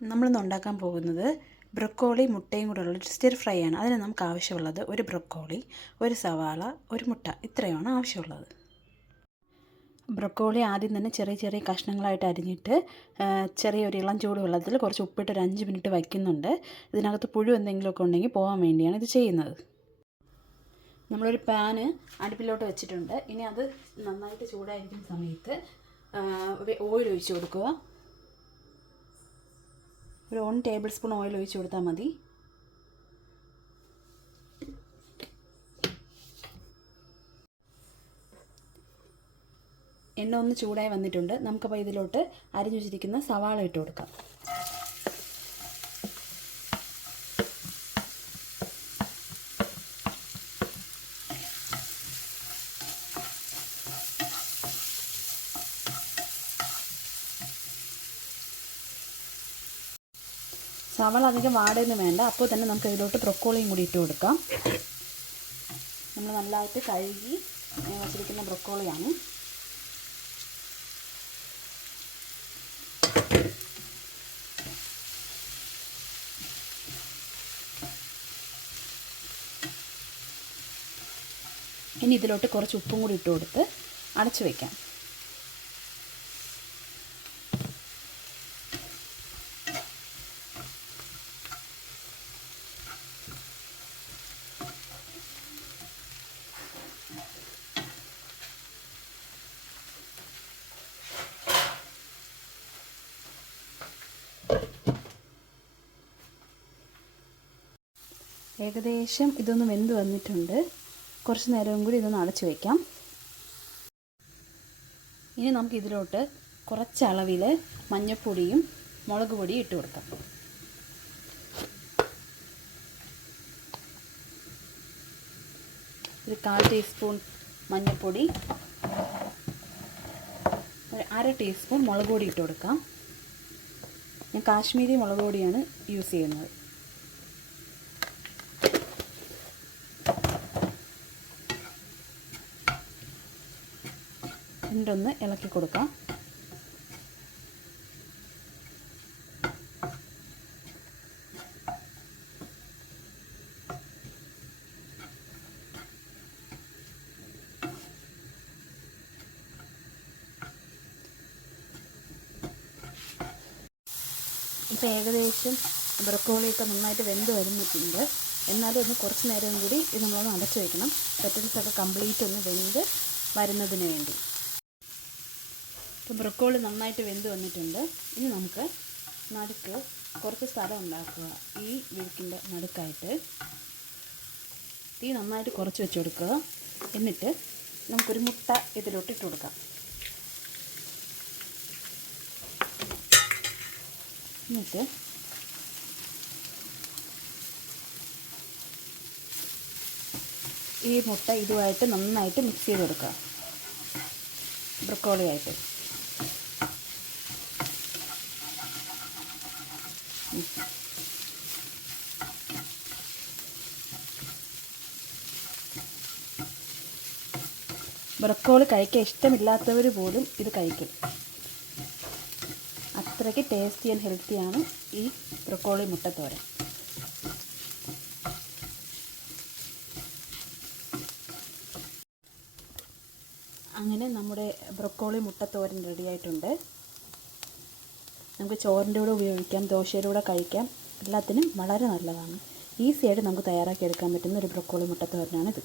നമ്മളിന്ന് ഉണ്ടാക്കാൻ പോകുന്നത് ബ്രൊക്കോളി മുട്ടയും കൂടെയുള്ള ഒരു സ്റ്റിർ ഫ്രൈ ആണ്. അതിന് നമുക്ക് ആവശ്യമുള്ളത് ഒരു ബ്രൊക്കോളി, ഒരു സവാള, ഒരു മുട്ട, ഇത്രയുമാണ് ആവശ്യമുള്ളത്. ബ്രൊക്കോളി ആദ്യം തന്നെ ചെറിയ ചെറിയ കഷ്ണങ്ങളായിട്ട് അരിഞ്ഞിട്ട് ചെറിയൊരു ഇളം ചൂട് വെള്ളത്തിൽ കുറച്ച് ഉപ്പിട്ട് ഒരു 5 മിനിറ്റ് വയ്ക്കുന്നുണ്ട്. ഇതിനകത്ത് പുഴു എന്തെങ്കിലുമൊക്കെ ഉണ്ടെങ്കിൽ പോകാൻ വേണ്ടിയാണ് ഇത് ചെയ്യുന്നത്. നമ്മളൊരു പാന് അടുപ്പിലോട്ട് വെച്ചിട്ടുണ്ട്. ഇനി അത് നന്നായിട്ട് ചൂടായിരിക്കുന്ന സമയത്ത് ഓയിൽ ഒഴിച്ച് കൊടുക്കുക. ഒരു 1 ടേബിൾ സ്പൂൺ ഓയിൽ ഒഴിച്ച് കൊടുത്താൽ മതി. എണ്ണ ഒന്ന് ചൂടായി വന്നിട്ടുണ്ട്. നമുക്കപ്പോൾ ഇതിലോട്ട് അരിഞ്ഞു വെച്ചിരിക്കുന്ന സവാള ഇട്ട് കൊടുക്കാം. സവാള അധികം വാടൊന്നും വേണ്ട. അപ്പോൾ തന്നെ നമുക്ക് ഇതിലോട്ട് ബ്രൊക്കോളിയും കൂടി ഇട്ട് കൊടുക്കാം. നമ്മൾ നല്ലതായിട്ട് കഴുകി വച്ചിരിക്കുന്ന ബ്രൊക്കോളിയാണ്. ഇനി ഇതിലോട്ട് കുറച്ച് ഉപ്പും കൂടി ഇട്ട് കൊടുത്ത് അടച്ചു വയ്ക്കാം. ഏകദേശം ഇതൊന്ന് വെന്ത് വന്നിട്ടുണ്ട്. കുറച്ച് നേരവും കൂടി ഇതൊന്ന് അടച്ചു വയ്ക്കാം. ഇനി നമുക്ക് ഇതിലോട്ട് കുറച്ച് അളവിൽ മഞ്ഞൾപ്പൊടിയും മുളക് പൊടിയും ഇട്ട് കൊടുക്കാം. ഒരു 1/4 ടീസ്പൂൺ മഞ്ഞൾപ്പൊടി, ഒരു 1/2 ടീസ്പൂൺ മുളക് പൊടി ഇട്ട് കൊടുക്കാം. ഞാൻ കാശ്മീരി മുളക് പൊടിയാണ് യൂസ് ചെയ്യുന്നത്. എന്നിട്ടൊന്ന് ഇളക്കി കൊടുക്കാം. ഇപ്പോൾ ഏകദേശം ബ്രൊക്കോളിയൊക്കെ നന്നായിട്ട് വെന്ത് വരുന്നിട്ടുണ്ട്. എന്നാലും ഒന്ന് കുറച്ച് നേരം കൂടി ഇത് നമ്മളൊന്ന് അടച്ചു വയ്ക്കണം. പെറ്റൽസൊക്കെ കംപ്ലീറ്റ് ഒന്ന് വെന്ത് വരുന്നതിന് വേണ്ടി. ഇപ്പോൾ ബ്രൊക്കോളി നന്നായിട്ട് വെന്ത് വന്നിട്ടുണ്ട്. ഇനി നമുക്ക് നടുക്ക് കുറച്ച് സ്ഥലം ഉണ്ടാക്കുക. ഈ വിഴുക്കിൻ്റെ നടുക്കായിട്ട് തീ നന്നായിട്ട് കുറച്ച് വെച്ച് കൊടുക്കുക. എന്നിട്ട് നമുക്കൊരു മുട്ട ഇതിലോട്ട് ഇട്ട് കൊടുക്കാം. എന്നിട്ട് ഈ മുട്ട ഇതുമായിട്ട് നന്നായിട്ട് മിക്സ് ചെയ്ത് കൊടുക്കുക. ബ്രൊക്കോളിയായിട്ട് ബ്രൊക്കോളി കഴിക്കാൻ ഇഷ്ടമില്ലാത്തവർ പോലും ഇത് കഴിക്കും. അത്രയ്ക്ക് ടേസ്റ്റി ആൻഡ് ഹെൽത്തിയാണ് ഈ ബ്രൊക്കോളി മുട്ടത്തോരൻ. അങ്ങനെ നമ്മുടെ ബ്രൊക്കോളി മുട്ടത്തോരൻ റെഡിയായിട്ടുണ്ട്. നമുക്ക് ചോറിൻ്റെ കൂടെ ഉപയോഗിക്കാം, ദോശയുടെ കൂടെ കഴിക്കാം. എല്ലാത്തിനും വളരെ നല്ലതാണ്. ഈസിയായിട്ട് നമുക്ക് തയ്യാറാക്കി എടുക്കാൻ പറ്റുന്ന ഒരു ബ്രൊക്കോളി മുട്ടത്തോരനാണിത്.